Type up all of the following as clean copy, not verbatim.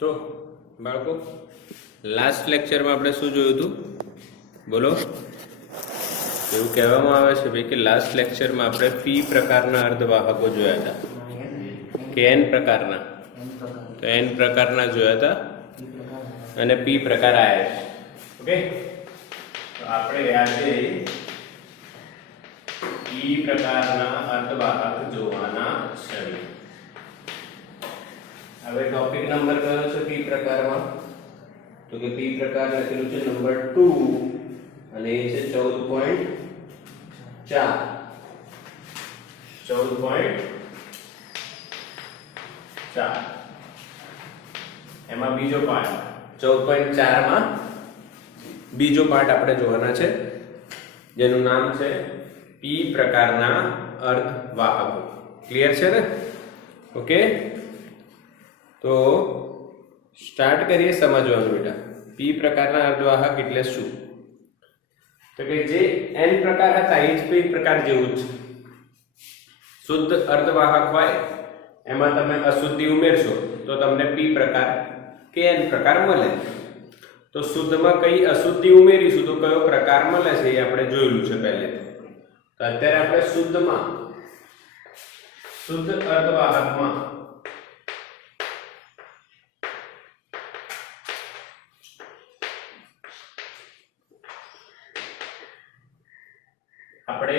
તો બાળકો લાસ્ટ લેક્ચરમાં આપણે શું જોયું હતું બોલો? એવું કહેવામાં આવે છે ભાઈ કે લાસ્ટ લેક્ચરમાં આપણે પી પ્રકારના અર્ધવાહકો જોયા હતા કે એન પ્રકારના, તો એન પ્રકારના જોયા હતા અને પી પ્રકાર આવ્યા છે. ઓકે, તો આપણે આજે પી પ્રકારના અર્ધવાહક જોવાના છે. હવે ટોપિક નંબર કયો છે પી પ્રકારમાં? તો કે પી પ્રકાર લખેલું છે નંબર 2 અને એ છે 14.4. 14.4 એમાં બીજો પાર્ટ 14.4 માં બીજો પાર્ટ આપણે જોવાના છે જેનું નામ છે પી પ્રકારના અર્ધવાહકો. ક્લિયર છે ને? ઓકે, તો સ્ટાર્ટ કરીએ સમજવાનું બેટા. પી પ્રકારના અર્ધવાહક એટલે શું? તો કે જે એન પ્રકાર હતા એ જ પી પ્રકાર જેવું જ શુદ્ધ અર્ધવાહક હોય એમાં તમે અશુદ્ધિ ઉમેરશો તો તમને પી પ્રકાર કે એન પ્રકાર મળે. તો શુદ્ધમાં કઈ અશુદ્ધિ ઉમેરીશું તો કયો પ્રકાર મળે છે એ આપણે જોયેલું છે પહેલે. તો અત્યારે આપણે શુદ્ધમાં શુદ્ધ અર્ધવાહકમાં આપણે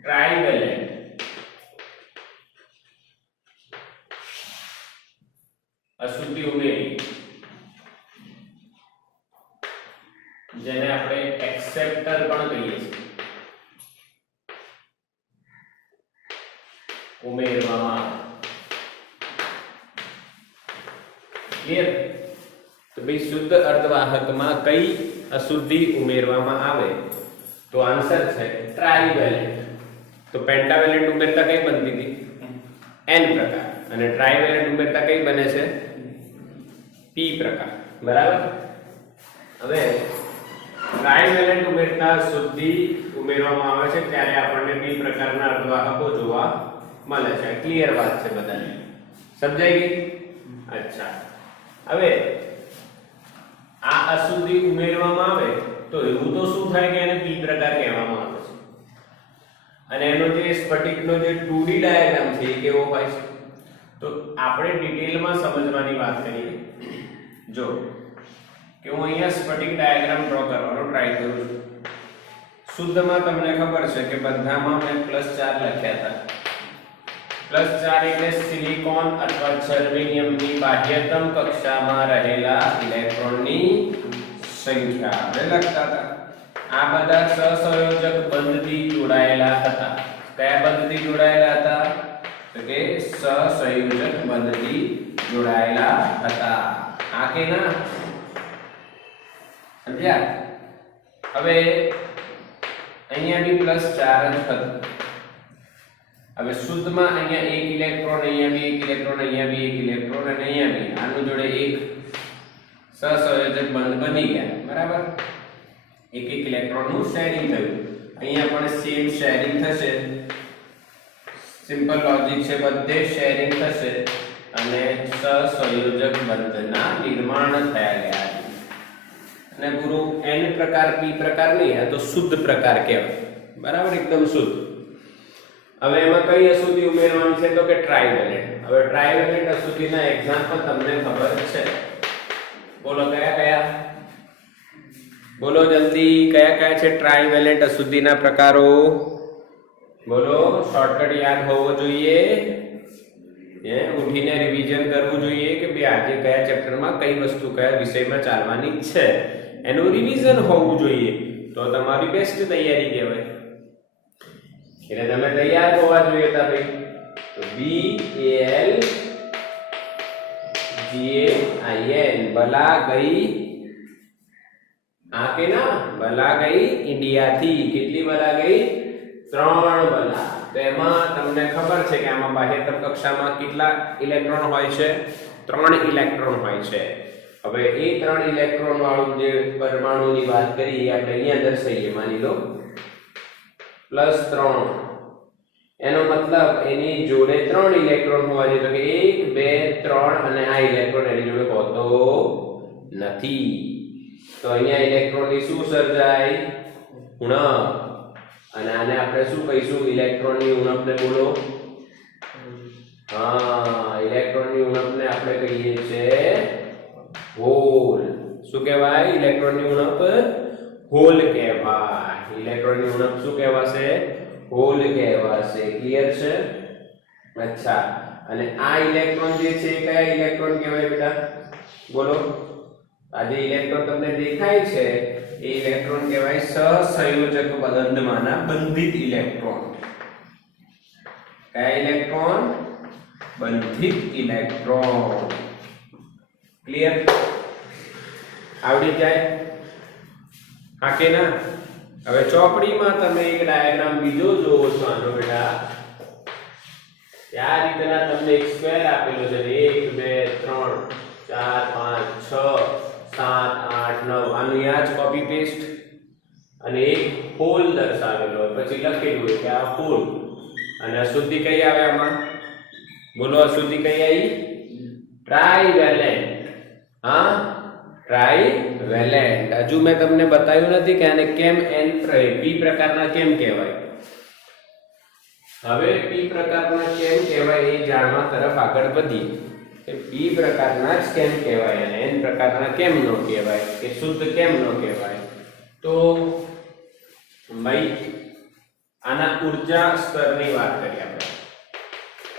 ટ્રાઇવેલેન્ટ અશુદ્ધિ ઉમેરી જેને આપણે એક્સેપ્ટર પણ કહીએ છીએ ઉમેરવામાં આવે. ક્લિયર? તો ભાઈ શુદ્ધ અર્ધવાહકમાં કઈ અશુદ્ધિ ઉમેરવામાં આવે તો આન્સર છે ટ્રાઇવેલેન્ટ. તો પેન્ટાવેલેન્ટ ઉમેરતા કઈ બનતી હતી? એન પ્રકાર. અને ટ્રાઇવેલેન્ટ ઉમેરતા કઈ બને છે? પી પ્રકાર. બરાબર? હવે ટ્રાઇવેલેન્ટ ઉમેરતા શુદ્ધિ ઉમેરવામાં આવે છે ત્યારે આપણને પી પ્રકારના અર્ધવાહકો જોવા મળે છે. ક્લિયર વાત છે બધાને? સમજાઈ ગઈ? અચ્છા, હવે આ અશુદ્ધિ ઉમેરવામાં આવે તો એવું તો શું થાય કે એને પી પ્રકાર કહેવામાં આવે છે. અને એનો જે સ્ફટિકનો જે 2D ડાયાગ્રામ છે એ કેવો હોય છે? તો આપણે ડિટેલમાં સમજવાની વાત કરીએ. જો કે હું અહીંયા સ્ફટિક ડાયાગ્રામ ડ્રો કરવાનો ટ્રાય કરું છું. શુદ્ધમાં તમને ખબર છે કે બધામાં મેં +4 લખ્યા હતા. +4 એટલે સિલિકોન અથવા જર્મેનિયમની બાહ્યતમ કક્ષામાં રહેલા ઇલેક્ટ્રોનની સંખ્યા આપણે લખતા હતા. આ બધા સહસંયોજક બંધથી જોડાયેલા હતા. કયા બંધથી જોડાયેલા હતા? તો કે સહસંયોજક બંધથી જોડાયેલા હતા. આ કે ના? સમજ્યા? હવે અહીંયા બી +4 જ હતું. હવે શુદ્ધમાં અહીંયા એક ઇલેક્ટ્રોન, અહીંયા બી એક ઇલેક્ટ્રોન, અહીંયા બી એક ઇલેક્ટ્રોન અને અહીંયા બી આનું જોડે એક સહસંયોજક બંધ બની ગયા. બરાબર? એક એક ઇલેક્ટ્રોનનું શેરિંગ થયું. અહીંયા પણ સેમ શેરિંગ થશે. સિમ્પલ લોજિક છે, બધે શેરિંગ થશે અને સહસંયોજક બંધના નિર્માણ થયા ગયા. અને પૂરું એન પ્રકાર પી પ્રકાર નહીં, આ તો શુદ્ધ પ્રકાર કહેવાય. બરાબર? એકદમ શુદ્ધ. હવે એમાં કઈ અશુદ્ધિ ઉમેરવાની છે તો કે ટ્રાઇવેલેન્ટ. હવે ટ્રાઇવેલેન્ટ અશુદ્ધિના એક્ઝામ્પલ તમને ખબર છે. બોલો કયા કયા? બોલો જલ્દી, કયા કયા છે ટ્રાઇવેલેન્ટ અશુદ્ધિના પ્રકારો? બોલો, શોર્ટકટ યાદ હોવો જોઈએ. ઉઠીને રિવિઝન કરવું જોઈએ કે ભાઈ આજે કયા ચેપ્ટરમાં કઈ વસ્તુ કયા વિષયમાં ચાલવાની છે એનું રિવિઝન હોવું જોઈએ. તો તમારી બેસ્ટ તૈયારી કહેવાય. એટલે તમે તૈયાર હોવા જોઈએ તા ભાઈ. તો BALGAIN બલા ગઈ. આ કે ના? બલા ગઈ ઇન્ડિયાથી. કેટલી બલા ગઈ? 3 બલા. તો એમાં તમને ખબર છે કે આમાં બાહ્યતમ કક્ષામાં કેટલા ઇલેક્ટ્રોન હોય છે? 3 ઇલેક્ટ્રોન હોય છે. હવે એ 3 ઇલેક્ટ્રોન વાળું જે પરમાણુની વાત કરી આપણે અહીંયા દર્શાવીએ. માની લો +3 એનો મતલબ એની જોડે 3 ઇલેક્ટ્રોન હોવા જોઈએ, તો કે 1 2 3 અને આ ઇલેક્ટ્રોન એની જોડે હોતો નથી. તો અહીંયા ઇલેક્ટ્રોનની શું સર્જાય? ઉણપ. અને આને આપણે શું કહીશું? ઇલેક્ટ્રોનની ઉણપને બોલો. હા, ઇલેક્ટ્રોનની ઉણપને આપણે કહીએ છીએ હોલ. શું કહેવાય? ઇલેક્ટ્રોનની ઉણપ હોલ કહેવાય. ઇલેક્ટ્રોનની ઉણપ શું કહેવાશે? હોલ કહેવાશે. ક્લિયર છે? અચ્છા, અને આ ઇલેક્ટ્રોન જે છે કયા ઇલેક્ટ્રોન કહેવાય બેટા? બોલો. આ જે ઇલેક્ટ્રોન તમને દેખાય છે એ ઇલેક્ટ્રોન કહેવાય સહસંયોજક બંધમાંના બંધિત ઇલેક્ટ્રોન. કયા ઇલેક્ટ્રોન? બંધિત ઇલેક્ટ્રોન. ક્લિયર? આવડી જાય? હા કે ના? હવે ચોપડીમાં તમે એક ડાયાગ્રામ બીજો જોવો છો આનો બેટા. આ રીતના તમને એક સ્ક્વેર આપેલો છે 1 2 3 4 5 6 7 8 9. આનું યાદ કોપી પેસ્ટ અને એક હોલ દર્શાવેલો હોય, પછી લખેલું હોય કે આ હોલ. અને અશુદ્ધિ કઈ આવે આમાં? બોલો, અશુદ્ધિ કઈ આવી? ટ્રાઇવેલેન્ટ. હા, ટ્રાઇવેલેન્ટ. હજુ મેં તમને બતાવ્યું નથી કે આને કેમ p પ્રકારના કેમ કહેવાય. હવે p પ્રકારના કેમ કહેવાય એ જાણવા તરફ આગળ વધીએ. કે p પ્રકારના જ કેમ કહેવાય અને n પ્રકારના કેમ ન કહેવાય, કે શુદ્ધ કેમ ન કહેવાય. તો ભાઈ આના ઊર્જા સ્તરની વાત કરીએ આપણે.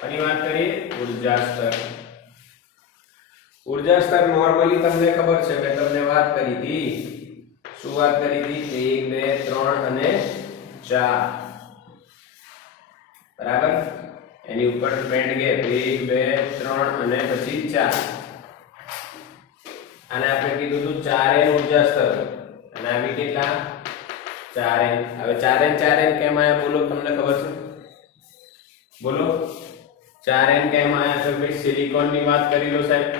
આની વાત કરીએ ઊર્જા સ્તર. ઊર્જા સ્તર નોર્મલી તમને ખબર છે, મેં તમને વાત કરી હતી. શું વાત કરી હતી? 1 2 3 અને 4. બરાબર? એની ઉપર બેન્ડ ગેપ 1 2 3 અને પછી 4. આને આપણે કીધું હતું 4n ઊર્જા સ્તર. અને આવી કેટલા? 4n. હવે 4n કેમ આયા? બોલો, તમને ખબર છે? બોલો, 4n કેમ આયા છે? ભાઈ સિલિકોન ની વાત કરી લો સાહેબ.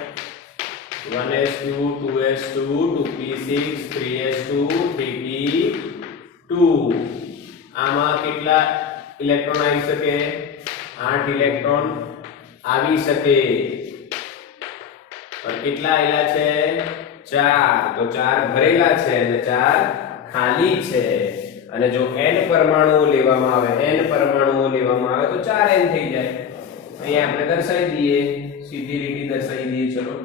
1s2 2s2 2p6 3s2 3p2. આમાં કેટલા ઇલેક્ટ્રોન આવી શકે? 8 ઇલેક્ટ્રોન આવી શકે. પણ કેટલા આવેલા છે? 4. તો 4 ભરેલા છે અને 4 ખાલી છે. અને જો n પરમાણુઓ લેવામાં આવે તો 4n થઈ જાય. અહીંયા આપણે દર્શાવી દઈએ, સીધી લીટી દર્શાવી દઈએ. ચલો,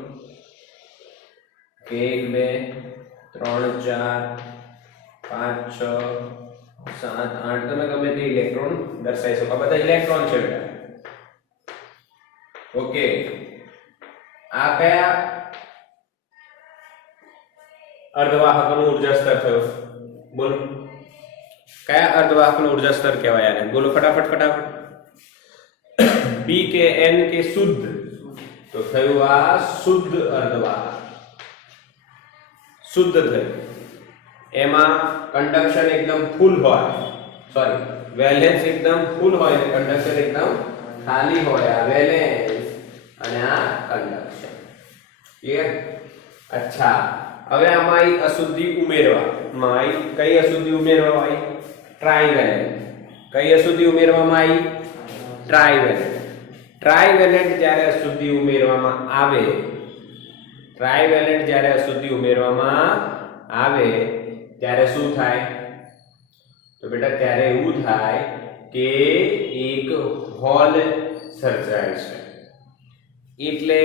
1 2 3 4 5 6 7 8. તમે ગમે તે ઇલેક્ટ્રોન દર્શાવી શકો. બધા ઇલેક્ટ્રોન છે બેટા. ઓકે, આ કયા અર્ધવાહકનું ઊર્જા સ્તર થયો? બોલો, કયા અર્ધવાહકનું ઊર્જા સ્તર કહેવાય આને? બોલો ફટાફટ. p કે n કે શુદ્ધ? તો થયું આ શુદ્ધ અર્ધવાહક. શુદ્ધ થયું. એમાં કંડક્શન એકદમ ફૂલ હોય, સોરી વેલેન્સ એકદમ ફૂલ હોય અને કંડક્શન એકદમ ખાલી હોય. આ વેલેન્સ અને આ કંડક્શન. ક્લિયર? અચ્છા, હવે આમાં અશુદ્ધિ ઉમેરવામાં આવી. કઈ અશુદ્ધિ ઉમેરવામાં આવી? ટ્રાઇવેલેન્ટ. કઈ અશુદ્ધિ ઉમેરવામાં આવી? ટ્રાઇવેલેન્ટ. ટ્રાઇવેલેન્ટ જ્યારે અશુદ્ધિ ઉમેરવામાં આવે, ટ્રાઇવેલેન્ટ જ્યારે અશુદ્ધિ ઉમેરવામાં આવે ત્યારે શું થાય? તો બેટા ત્યારે એવું થાય કે એક હોલ સર્જાય છે. એટલે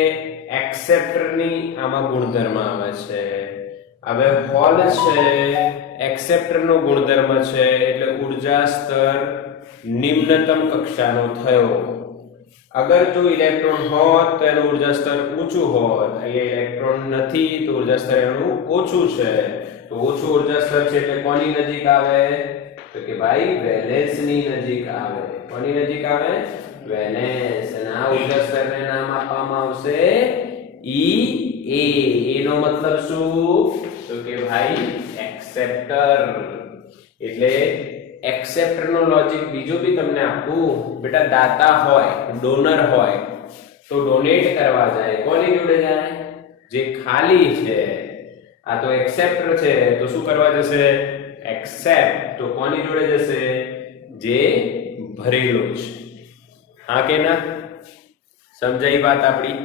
એક્સેપ્ટરની આમાં ગુણધર્મ આવે છે. હવે હોલ છે, એક્સેપ્ટરનો ગુણધર્મ છે, એટલે ઊર્જા સ્તર નિમ્નતમ કક્ષાનો થયો. અગર જો ઇલેક્ટ્રોન હોત તો એનું ઊર્જા સ્તર ઊંચું હોત. અહીંયા ઇલેક્ટ્રોન નથી તો ઊર્જા સ્તર એનું ઓછું છે. તો ઓછું ઊર્જા સ્તર છે એટલે કોની નજીક આવે? તો કે ભાઈ વેલેન્સની નજીક આવે. કોની નજીક આવે? વેલેન્સ. અને આ ઊર્જા સ્તરને નામ આપવામાં આવશે EA. એનો મતલબ શું? તો કે ભાઈ એક્સેપ્ટર. એટલે એક્સેપ્ટરનો લોજિક બીજો બી તમને આપું. બેટા દાતા હોય, ડોનર હોય તો ડોનેટ કરવા જાય. કોની જોડે જાય? જે ખાલી છે. આ તો એક્સેપ્ટર છે તો શું કરવા જશે? એક્સેપ્ટ. તો કોની જોડે જશે? જે ભરેલો છે. હા કે ના? સમજાઈ વાત આપણી?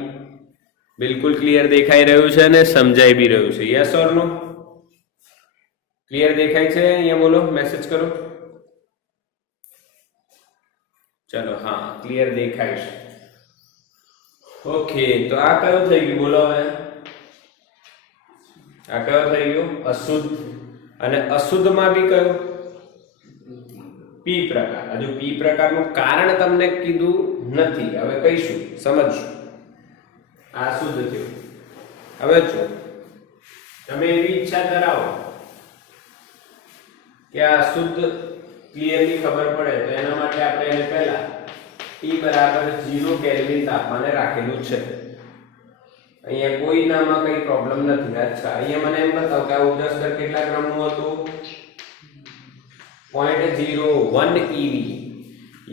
બિલકુલ ક્લિયર દેખાઈ રહ્યું છે ને સમજાઈ બી રહ્યું છે? Yes or no? ક્લિયર દેખાય છે? અહીંયા બોલો, મેસેજ કરો. ચલો, હા ક્લિયર દેખાય છે. ઓકે, તો આ કયો થઈ ગયું બોલો હવે? આ કયો થઈ ગયો? અશુદ્ધ. અને અશુદ્ધમાં બી કયો? પી પ્રકાર. હજુ પી પ્રકારનું કારણ તમને કીધું નથી, હવે કહીશું, સમજશું. આ શુદ્ધ થયું. હવે જો તમે એવી ઈચ્છા ધરાવો કે આ શુદ્ધ ક્લિયરલી ખબર પડે, તો એના માટે આપણે એને પહેલા T બરાબર 0 કેલ્વિન તાપમાને રાખેલું છે. અહીંયા કોઈ નામાં કઈ પ્રોબ્લેમ નથી. અચ્છા, અહીંયા મને એમ બતાવો કે આ ઉર્જા સ્તર કેટલા ક્રમનું હતું? 0.01 eV.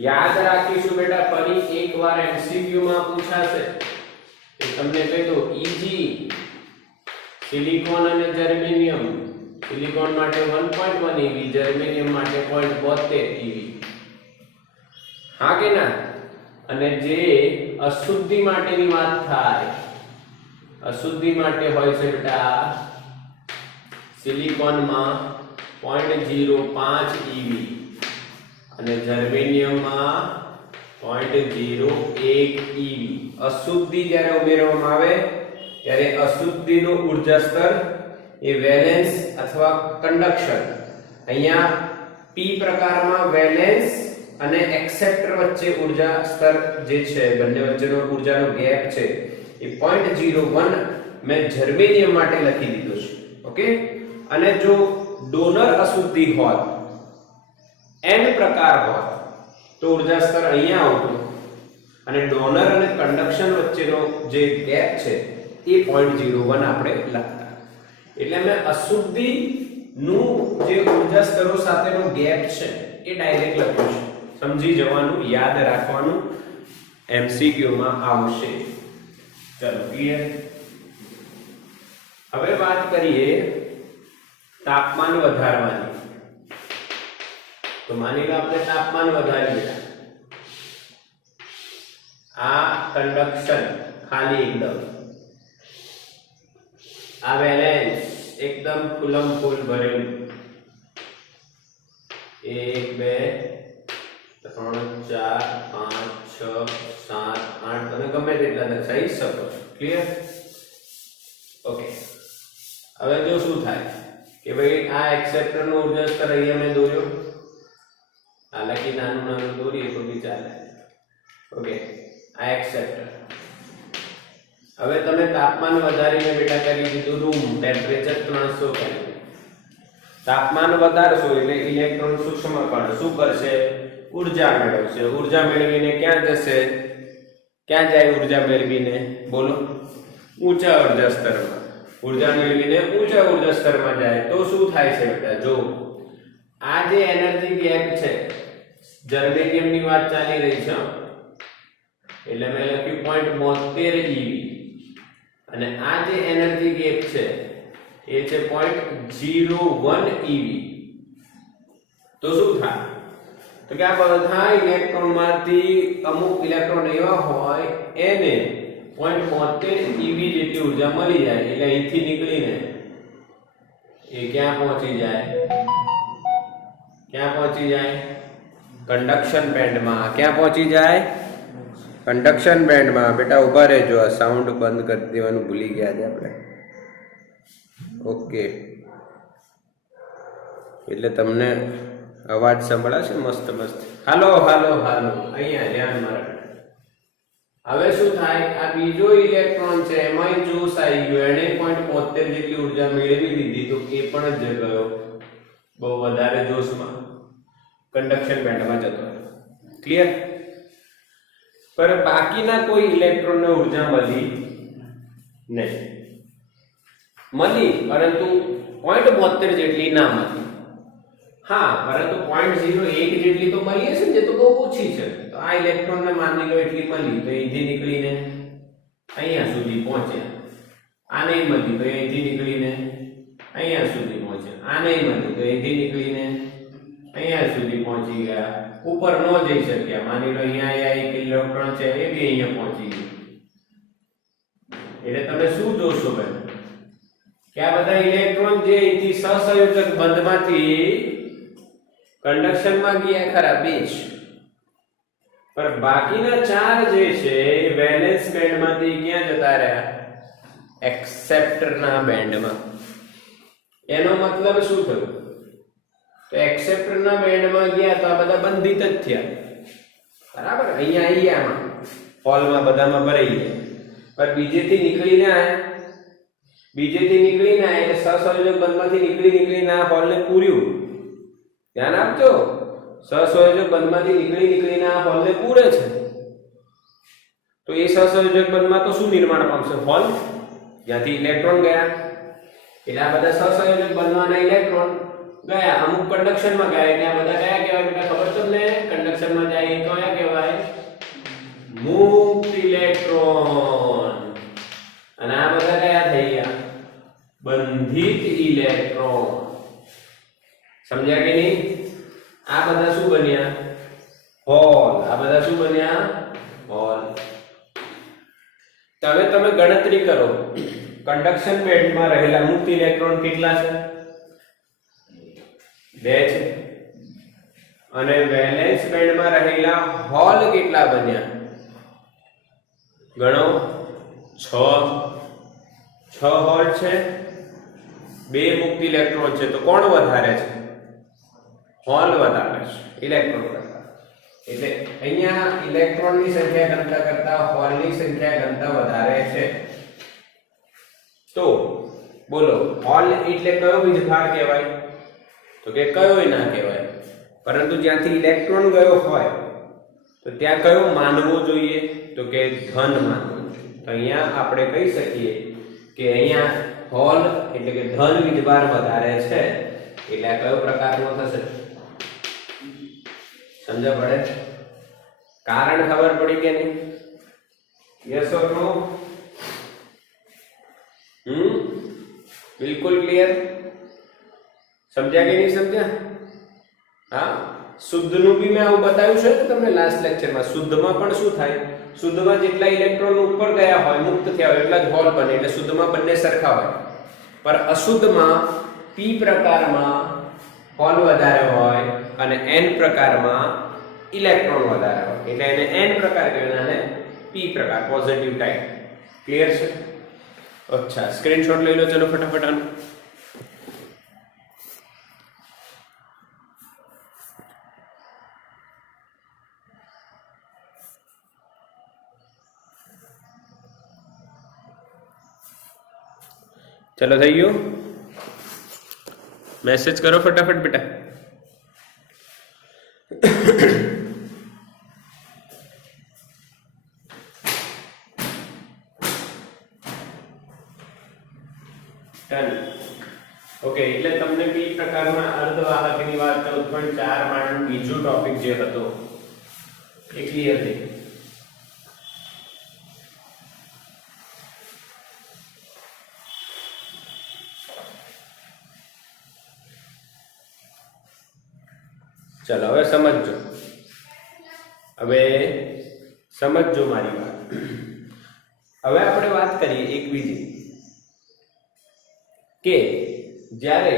યાદ રાખીશું બેટા, ફરી એકવાર MCQ માં પૂછાશે. તો તમને કહી દો, Eg સિલિકોન અને જર્મેનિયમ. સિલિકોન માટે 1.1 eV, જર્મેનિયમ માટે 0.72 eV. હા કે ના? અને જે અશુદ્ધિ માટેની વાત થાય, અશુદ્ધિ માટે હોય છે બેટા સિલિકોનમાં 0.05 eV અને જર્મેનિયમમાં 0.01 eV. અશુદ્ધિ જ્યારે ઉમેરવામાં આવે ત્યારે અશુદ્ધિનું ઉર્જા સ્તર એ વેલેન્સ અથવા કન્ડક્શન. અહીંયા P પ્રકારમાં વેલેન્સ અને એક્સેપ્ટર વચ્ચે ઉર્જા સ્તર જે છે, બંને વચ્ચેનો ઉર્જાનો ગેપ છે એ 0.01 મેં જર્મેનિયમ માટે લખી દીધો છે. ઓકે, અને જો ડોનર અશુદ્ધિ હોત, N પ્રકાર હોત, તો ઉર્જા સ્તર અહીંયા આવતું અને ડોનર અને કન્ડક્શન વચ્ચેનો જે ગેપ છે એ 0.01 આપણે લખતા. એટલે મેં અશુદ્ધિ નું જે ઉર્જા સ્તરો સાથેનો ગેપ છે એ ડાયરેક્ટ લખ્યું છે. સમજી જવાનું, યાદ રાખવાનું, MCQ માં આવશે. ચલો, ક્લિયર? હવે વાત કરીએ તાપમાન વધારવાની. તો માની લો આપણે તાપમાન વધારીએ. આ કન્ડક્શન ખાલી એકદમ, આ વેલેન્સ એકદમ ફૂલમ ફૂલ ભરેલું. 1 2 3 4 5 6 7 8 તમે ગમે તેટલા દર્શાવી શકો છો. ક્લિયર? ઓકે, હવે જો શું થાય કે ભાઈ આ એક્સેપ્ટર નો ઉર્જા સ્તર અહીંયા મેં દોર્યો, હાલાકી નાનું નાનું દોરીએ તો બી ચાલે. ઓકે, આ એક્સેપ્ટર. હવે તમે તાપમાન વધારીને બેટા કરી દીધું રૂમ ટેમ્પરેચર 300 કેલ્વિન. તાપમાન વધારશો એટલે ઇલેક્ટ્રોન સૂક્ષ્મ કણ શું કરશે? ઉર્જા મેળવશે. ઉર્જા મેળવીને ક્યાં જશે? ક્યાં જાય ઉર્જા મેળવીને? બોલો, ઊંચા ઉર્જા સ્તરમાં. ઉર્જા મેળવીને ઊંચા ઉર્જા સ્તરમાં જાય તો શું થાય છે બેટા? જો આ જે એનર્જી ગેપ છે, જર્મેનિયમની વાત ચાલી રહી છે એટલે મેં લખ્યું 0.72 eV અને આ જે એનર્જી ગેપ છે એ છે 0.01 eV. તો શું થાય? તો કે આ બધા ઇલેક્ટ્રોનમાંથી અમુક ઇલેક્ટ્રોન એવા હોય એને 0.72 eV જેટલી ઉર્જા મળી જાય એટલે અહીંથી નીકળીને એ ક્યાં પહોંચી જાય? ક્યાં પહોંચી જાય? કંડક્શન બેન્ડમાં. ક્યાં પહોંચી જાય? કંડક્શન બેન્ડમાં. બેટા ઉભા રહેજો, આ સાઉન્ડ બંધ કરી દેવાનું ભૂલી ગયા છે આપણે. ઓકે, એટલે તમને અવાજ સંભળાશે મસ્ત મસ્ત. હાલો હાલો હાલો, અહીંયા ધ્યાનમાં રાખો. હવે શું થાય? આ બીજો ઇલેક્ટ્રોન છે એમાંય જોશ આવી ગયો, એને 0.72 જેટલી ઉર્જા મેળવી લીધી તો એ પણ જ ગયો બહુ વધારે જોશમાં, કંડક્શન બેન્ડમાં જતો રહ્યો. ક્લિયર? પર બાકીના કોઈ ઇલેક્ટ્રોનને ઉર્જા મળી નહીં. મળી પરંતુ 0.72 જેટલી ના મળી. હા, પરંતુ 0.01 જેટલી તો મળી હશે ને, જે તો બહુ ઓછી છે. તો આ ઇલેક્ટ્રોનને માની લો એટલી મળી તો અહીંથી નીકળીને અહીંયા સુધી પહોંચ્યા. આ નહીં મળી તો અહીંથી નીકળીને અહીંયા સુધી પહોંચ્યા. આ નહીં મળી તો અહીંથી નીકળીને અહીંયા સુધી પહોંચી ગયા, ઉપર ન જઈ શક્યા. માની લો અહીંયા એક ઇલેક્ટ્રોન છે એ બી અહીંયા પહોંચી ગયું. એટલે તમે શું જોશો ભાઈ કે આ બધા ઇલેક્ટ્રોન જે અહીંથી સહસંયોજક બંધમાંથી કન્ડક્શનમાં ગયા ખરા બે જ, પણ બાકીના ચાર જે છે એ વેલેન્સ બેન્ડમાંથી ક્યાં જતા રહ્યા? એક્સેપ્ટરના બેન્ડમાં. એનો મતલબ શું થયું? તો એક્સેપ્ટરના બેન્ડમાં ગયા તો આ બધા બંધિત જ થયા, બરાબર. અહીંયા હોલમાં બધામાં ભરાઈ ગયા, પણ બીજેથી નીકળીને આયા, બીજેથી નીકળીને આયા એટલે સહસંયોજક બંધમાંથી નીકળીને આ હોલને પૂર્યું. ધ્યાન આપજો, સહસંયોજક બંધમાંથી નીકળીને આ હોલને પૂરે છે. તો એ સહસંયોજક બંધમાં તો શું નિર્માણ પામશે? હોલ, જ્યાંથી ઇલેક્ટ્રોન ગયા. એટલે આ બધા સહસંયોજક બંધમાંના ઇલેક્ટ્રોન ગયા, અમુક કન્ડક્શનમાં ગયા. એટલે આ બધા કયા કહેવાય બેટા? ખબર છે તમને? કન્ડક્શનમાં જાય એ કયા કહેવાય? મુક્ત ઇલેક્ટ્રોન. અને આ બધા કયા થઈ ગયા? બંધિત ઇલેક્ટ્રોન. સમજ્યા કે નહીં? આ બધા શું બન્યા? હોલ. આ બધા શું બન્યા? હોલ. તો હવે તમે ગણતરી કરો, કન્ડક્શન બેન્ડમાં રહેલા મુક્ત ઇલેક્ટ્રોન કેટલા છે? 2 છે. અને વેલેન્સ બેન્ડમાં રહેલા હોલ કેટલા બન્યા? ગણો. 6 હોલ છે, 2 મુક્ત ઇલેક્ટ્રોન છે. તો કોણ વધારે છે? હોલ વધારે છે ઇલેક્ટ્રોન કરતા. એટલે અહીંયા ઇલેક્ટ્રોનની સંખ્યા ગણતા કરતા હોલની સંખ્યા ગણતા વધારે છે. તો બોલો, હોલ એટલે કયો વીજભાર કહેવાય? તો કે કયોય ના કહેવાય, પરંતુ જ્યાંથી ઇલેક્ટ્રોન ગયો હોય તો ત્યાં કયો માનવો જોઈએ? તો કે ધન માનવો જોઈએ. તો અહીંયા આપણે કહી શકીએ કે અહીંયા હોલ એટલે કે ધન વીજભાર વધારે છે. એટલે આ કયો પ્રકારનો થશે? સમજ પડે? કારણ ખબર પડી કે નહીં? યસ ઓર નો? બિલકુલ ક્લિયર? સમજ્યા કે નહીં સમજ્યા? હા, શુદ્ધનું બી મેં આવું બતાવ્યું છે ને તમને લાસ્ટ લેક્ચરમાં. શુદ્ધમાં પણ શું થાય? શુદ્ધમાં જેટલા ઇલેક્ટ્રોન ઉપર ગયા હોય, મુક્ત થયા હોય, એટલા જ હોલ બને. એટલે શુદ્ધમાં બંને સરખા હોય. પર અશુદ્ધમાં p પ્રકારમાં હોલ વધારે હોય અને n પ્રકારમાં ઇલેક્ટ્રોન વધારે હોય. એટલે એને n પ્રકાર કહેવાય અને p પ્રકાર, પોઝિટિવ ટાઈપ. ક્લિયર છે? અચ્છા, સ્ક્રીનશોટ લઈ લો ચલો ફટાફટ આનો. चलो થઈ ગયું? મેસેજ કરો ફટાફટ બેટા. ઓકે, એટલે તમને p પ્રકારના અર્ધવાહકની વાત 14.4 માં બીજો ટોપિક જે હતો એ ક્લિયર થઈ ગયો. चलो હવે સમજો, મારી વાત. હવે આપણે વાત કરીએ એક બીજી કે જ્યારે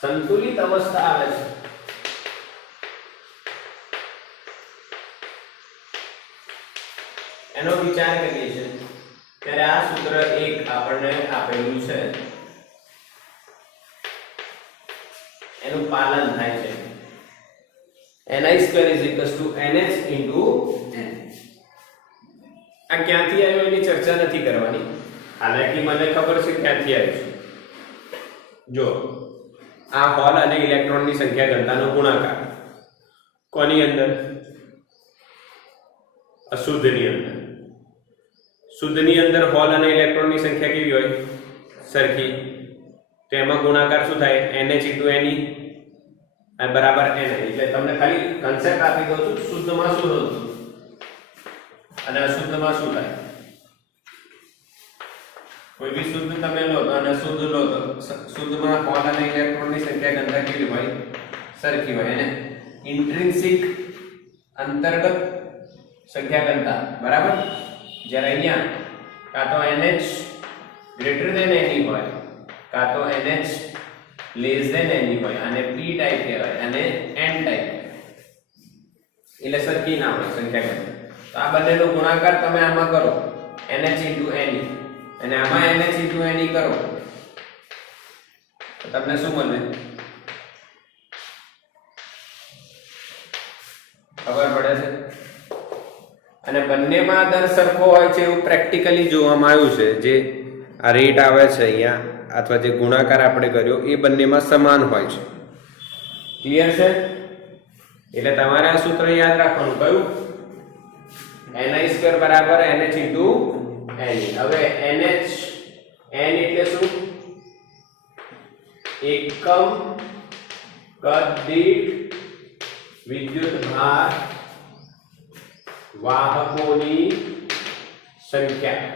સંતુલિત અવસ્થા આવે છે એનો વિચાર કરીએ છીએ ત્યારે આ સૂત્ર એક આપણને આપેલું છે, એનું પાલન થાય છે. Ni² = nh × n. આ ક્યાંથી આવ્યો એની ચર્ચા નથી કરવાની, હાલાકી મને ખબર છે ક્યાંથી આવ્યું છે. જો આ હોલ અને ઇલેક્ટ્રોનની સંખ્યા ઘનતાનો ગુણાકાર કોની અંદર? અશુદ્ધની અંદર. શુદ્ધની અંદર હોલ અને ઇલેક્ટ્રોનની સંખ્યા કેવી હોય? સરખી. તો એમાં ગુણાકાર શું થાય? nh × ne બરાબર n. એટલે તમને ખાલી કન્સેપ્ટ આપી દઉં છું. શુદ્ધમાં શું હતું અને અશુદ્ધમાં શું થાય? કોઈ બી શુદ્ધ તમે લો અને શુદ્ધ લો તો શુદ્ધમાં હોલ અને ઇલેક્ટ્રોનની સંખ્યા ઘનતા કેવી હોય? સરખી હોય એને ઇન્ટ્રિન્સિક અંતર્ગત સંખ્યા ઘનતા બરાબર. જ્યારે અહીંયા કાં તો NH ગ્રેટર ધેન NE હોય કાં તો NH લેસ ધેન NE હોય અને P ટાઈપ કહેવાય અને N ટાઈપ એટલે સરખી ના હોય સંખ્યા ઘનતા. તો આ બંનેનો ગુણાકાર તમે આમાં કરો NH * NE અને આમાં NH * NE કરો તો તમને શું મળે ખબર પડે છે. અને બંનેમાં દર સરખો હોય છે એવું પ્રેક્ટિકલી જોવામાં આવ્યું છે. જે આ રેટ આવે છે અહીંયા અથવા જે ગુણાકાર આપણે કર્યો એ બંનેમાં સમાન હોય છે. ક્લિયર છે? એટલે તમારે આ સૂત્ર યાદ રાખવાનું કયું ni² બરાબર NH * Ne. હવે NH n એટલે શું? એકમ કદ દીઠ વિદ્યુત ભાર વાહકોની સંખ્યા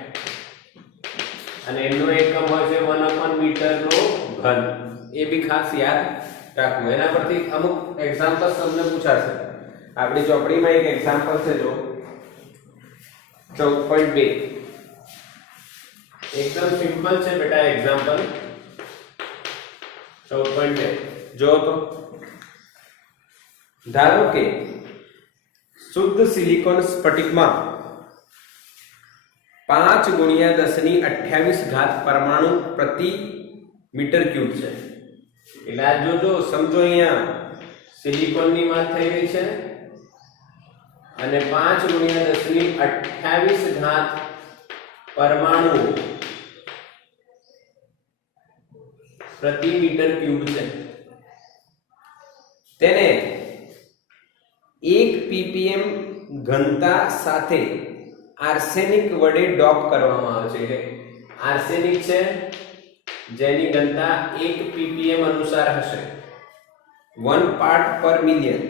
અને એનો એકમ હોય છે 1/m નો ઘન. એ બી ખાસ યાદ રાખવું. એના પરથી અમુક એક્ઝામ્પલ્સ તમને પૂછાશે. આપણી ચોપડીમાં એક એક્ઝામ્પલ છે જો 14.2 एकदम सिंपल છે બેટા एग्जांपल 14.2 જો તો ધારો કે શુદ્ધ સિલિકોન સ્ફટિકમાં 5 × 10⁻28 પરમાણુ પ્રતિ મીટર ક્યુબ છે. એટલે આ જો સમજો અહીંયા સિલિકોનની વાત થઈ રહી છે અને 5 × 10⁻28 પરમાણુ પ્રતિ મીટર ક્યુબ છે. તેને 1 ppm ઘનતા સાથે આર્સેનિક વડે ડોપ કરવામાં આવે છે. એટલે આર્સેનિક છે જેની ઘનતા 1 ppm અનુસાર હશે 1 પાર્ટ પર મિલિયન.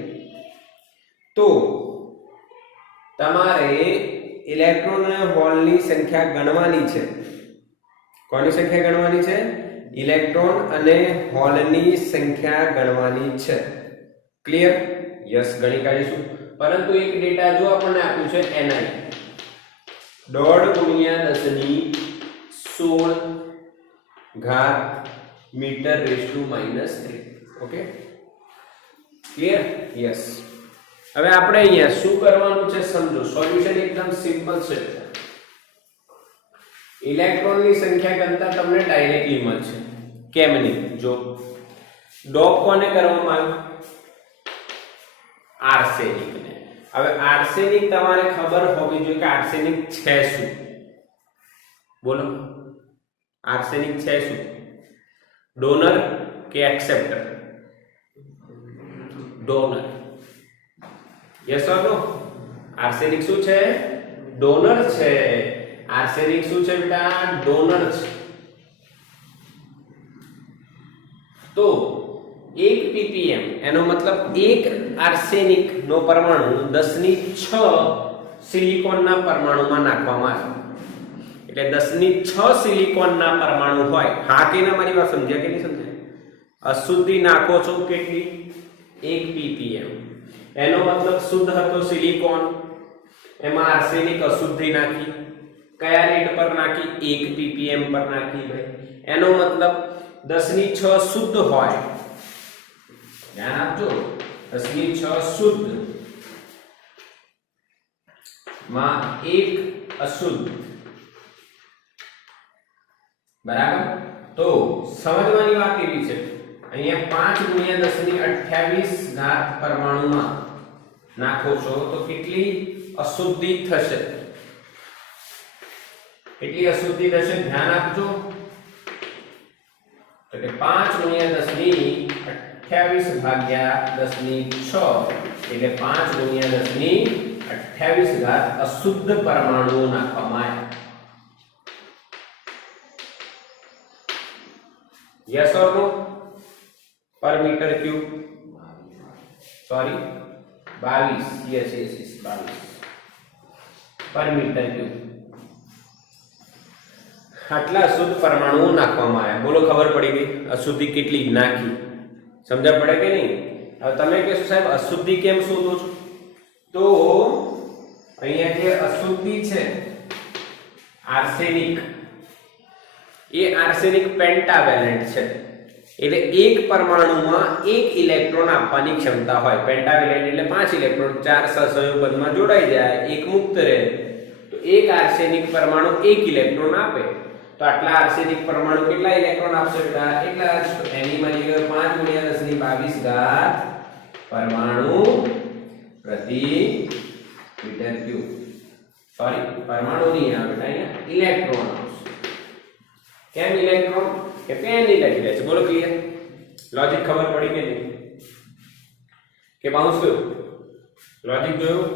તો તમારે ઇલેક્ટ્રોન અને હોલની સંખ્યા ગણવાની છે. કોની સંખ્યા ગણવાની છે? ઇલેક્ટ્રોન અને હોલની સંખ્યા ગણવાની છે. ક્લિયર? યસ, ગણી કાઢીશું. પરંતુ એક ડેટા જો આપણને આપ્યું છે Ni 1/1016 metre (3). Okay, clear? Yes. હવે આપણે અહીંયા શું કરવાનું છે સમજો. સોલ્યુશન એકદમ સિમ્પલ છે. ઇલેક્ટ્રોનની સંખ્યા ઘનતા તમને ડાયરેક્ટલી મળશે. કેમ નહીં? જો ડોપ કોને કરવામાં આવ્યું? આર્સેનિક ને. હવે આર્સેનિક તમારે ખબર હોવી જોઈએ કે આર્સેનિક છે શું. બોલો, આર્સેનિક છે શું? ડોનર કે acceptor? Donor. Yes or no? Arsenic શું છે? ડોનર છે. આર્સેનિક શું છે બેટા? ડોનર છે. તો 1 ppm એનો મતલબ એક આર્સેનિક નો પરમાણુ 10⁶ સિલિકોનના પરમાણુમાં નાખવામાં આવે. એટલે 10⁶ સિલિકોનના પરમાણુ હોય. હા કે ના? મારી વાત સમજ્યા કે નહીં સમજ્યા? અશુદ્ધિ નાખો છો કેટલી? 1 ppm. એનો મતલબ શુદ્ધ હતો સિલિકોન, એમાં આર્સેનિક અશુદ્ધિ નાખી. કયા રેટ પર નાખી? 1 ppm પર નાખી ભાઈ. એનો મતલબ 10⁶ શુદ્ધ હોય. ધ્યાન આપજો, 10⁶ શુદ્ધ માં 1 અશુદ્ધ. બરાબર? તો સમજવાની વાત એવી છે, અહીંયા 5 × 10⁻28 પરમાણુમાં નાખો છો તો કેટલી અશુદ્ધિ થશે? કેટલી અશુદ્ધિ થશે? ધ્યાન આપજો. તો કે 5 × 10⁻28 ભાગ્યા 10⁶ એટલે 5 × 10⁻28 અશુદ્ધ પરમાણુઓ નાખવામાં આવ્યા. યસ ઓર નો? પર મીટર ક્યુબ. સોરી, 22. યસ 22 પર મીટર ક્યુબ. આટલા અશુદ્ધ પરમાણુઓ નાખવામાં આવ્યા. બોલો, ખબર પડી ગઈ? અશુદ્ધિ કેટલી નાખી? સમજ પડે કે નહીં? હવે તમે કહેશો સાહેબ અશુદ્ધિ કેમ શોધો છો? તો અહીંયા જે અશુદ્ધિ છે આર્સેનિક, એ આર્સેનિક પેન્ટાવેલેન્ટ છે, એટલે એક પરમાણુમાં એક ઇલેક્ટ્રોન આપવાની ક્ષમતા હોય. પેન્ટાવેલેન્ટ એટલે 5 ઇલેક્ટ્રોન, 4 સહસંયોજકમાં જોડાઈ જાય, એક મુક્ત રહે. તો એક આર્સેનિક પરમાણુ એક ઇલેક્ટ્રોન આપે. તો આટલા આર્સેનિક પરમાણુ કેટલા ઇલેક્ટ્રોન આપશે બેટા? એટલા જ. તો એની મળી ગયો 5 × 1022 પરમાણુ પ્રતિ મીટર ક્યુબ. સોરી, પરમાણુ નહીં આવે બેટા, અહીંયા ઇલેક્ટ્રોન આવશે. કેમ ઇલેક્ટ્રોન? કે પેનની લખી દે છે. બોલો ક્લિયર? લોજિક ખબર પડી કે નહીં? કે બાઉન્સ ગયું? લોજિક જોયું?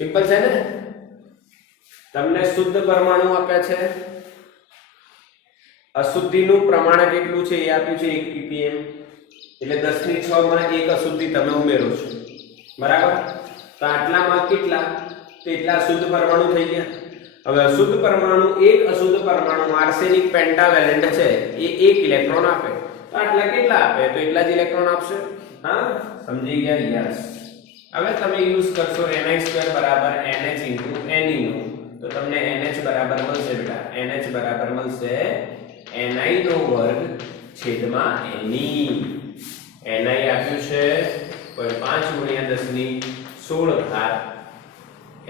સિમ્પલ છે ને? તમને શુદ્ધ પરમાણુ આપ્યા છે, અશુદ્ધિનું પ્રમાણ કેટલું છે એ આપ્યું છે 1 ppm, એટલે 10⁶ માં એક અશુદ્ધિ તમે ઉમેરો છો, બરાબર? તો આટલામાં કેટલા? તેટલા શુદ્ધ પરમાણુ થઈ ગયા. હવે અશુદ્ધ પરમાણુ, એક અશુદ્ધ પરમાણુ આર્સેનિક પેન્ટાવેલેન્ટ છે, એ 1 ઇલેક્ટ્રોન આપે. તો આટલા કેટલા આપે? તો એટલા જ ઇલેક્ટ્રોન આપશે. હા, સમજી ગયા? યસ. હવે તમે યુઝ કરશો ni² બરાબર nh * ne નો, તો તમને nh બરાબર મળશે બેટા, nh બરાબર મળશે ni² છેદમાં ne. ni આપ્યું છે 5 × 10⁻16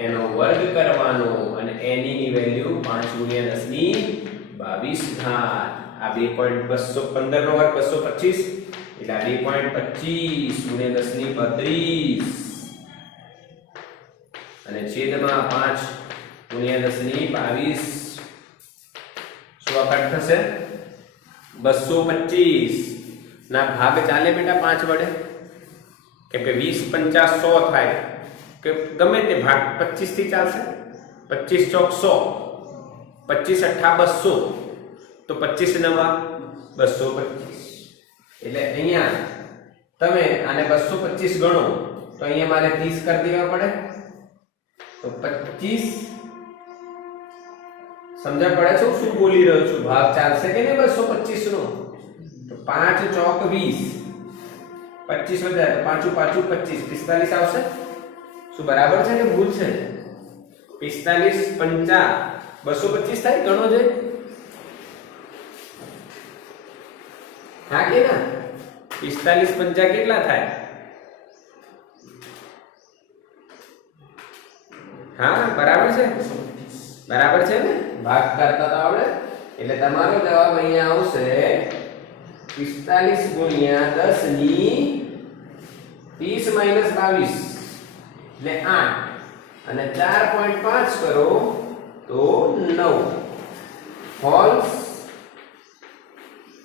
એનો વર્ગ કરવાનો, અને ne ની વેલ્યુ 5 × 10⁻22. આ 2.215 નો વર્ગ 225, એટલે 2.25 × 10⁻32 અને છેદમાં 5 × 10⁻22. શું કટ થશે? 225 ના ભાગ ચાલે બેટા 5 વડે, કેમ કે 20 × 50 100 થાય, કે ગમે તે ભાગ 25 થી ચાલશે. 25 ચોક 100, 25 × 8 200, તો 25 નવા 225. એટલે અહીંયા તમે આને 225 ગણો તો અહીંયા મારે 30 કરી દેવા પડે. તો 25 સમજણ પડે છે શું બોલી રહ્યો છું? ભાગ ચાલશે કે નહીં 225 નો? તો 5 ચોક 20, 25 વધારે તો 5 × 5 = 25, 45 આવશે. શું બરાબર છે કે ભૂલ છે? 45 × 5 225 થાય. ગણો જોઈએ. હા કે ના? 45 × 5 કેટલા થાય? હા, બરાબર છે. બરાબર છે ને? ભાગ કરતા તો આવડે. એટલે તમારો જવાબ અહીંયા આવશે 45 × 10⁻30 - 22 એટલે 8, અને 4.5 કરો તો 9 હોલ્સ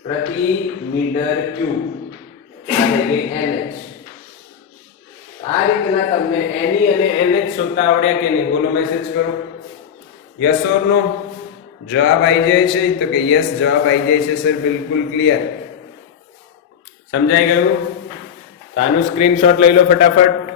પ્રતિ મીટર ક્યુબ. આ થઈ ગઈ NH. આ રીતના તમને Ne અને NH શોધતા આવડ્યા કે નહીં? બોલો, મેસેજ કરો. યસ ઓર નો? જવાબ આવી જાય છે તો કે યસ, જવાબ આવી જાય છે સર, બિલકુલ ક્લિયર. સમજાઈ ગયું? તો આનું સ્ક્રીનશોટ લઈ લો ફટાફટ.